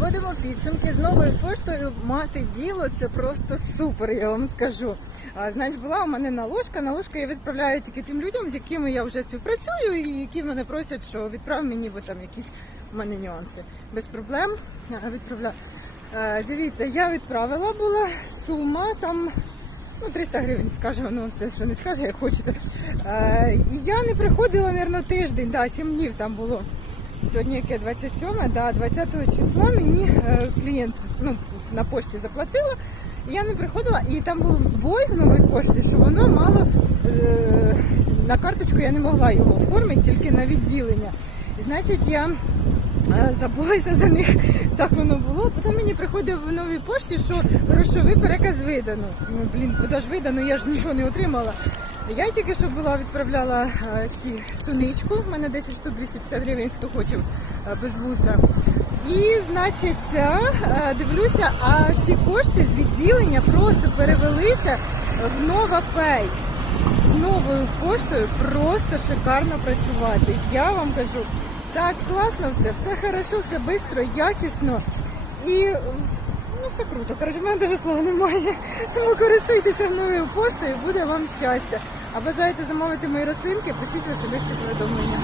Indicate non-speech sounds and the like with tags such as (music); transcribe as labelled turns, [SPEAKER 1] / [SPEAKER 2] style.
[SPEAKER 1] Підводимо підсумки з новою поштою. Мати діло це просто супер, я вам скажу. А, значить, була у мене наложка. Наложку я відправляю тільки тим людям, з якими я вже співпрацюю, і які мене просять, що відправ мені, бо там якісь у мене нюанси. Без проблем а, відправляю. Е, Дивіться, я відправила була сума там. Ну, 300 гривень, скажемо, ну це що не скаже, як хочете. Е, я не приходила, мабуть, тиждень, да, 7 днів там було. Сьогодні яке 27, да, 20 числа мені е, клієнт ну, на пошті заплатила. Я не приходила, і там був збой в новій пошті, що воно мало е, на карточку я не могла його оформити, тільки на відділення. Значить, я е, забулася за них, (laughs) так воно було. Потім мені приходив в новій пошті, що грошовий переказ видано. Ну, блін, куди ж видано, я ж нічого не отримала. Я тільки що була відправляла е, ці суничку. У мене 10 штук 250 гривень, хто хоче е, без вуса. І, значить, е, дивлюся, а ці кошти з відділення просто перевелися в Нова Пей. З новою поштою просто шикарно працювати. Я вам кажу, так класно все, все хорошо, все швидко, якісно. І ну, все круто. Коротше, в мене навіть слова немає. Тому користуйтеся новою поштою, буде вам щастя. А бажаєте замовити мої рослинки, пишіть особисті повідомлення.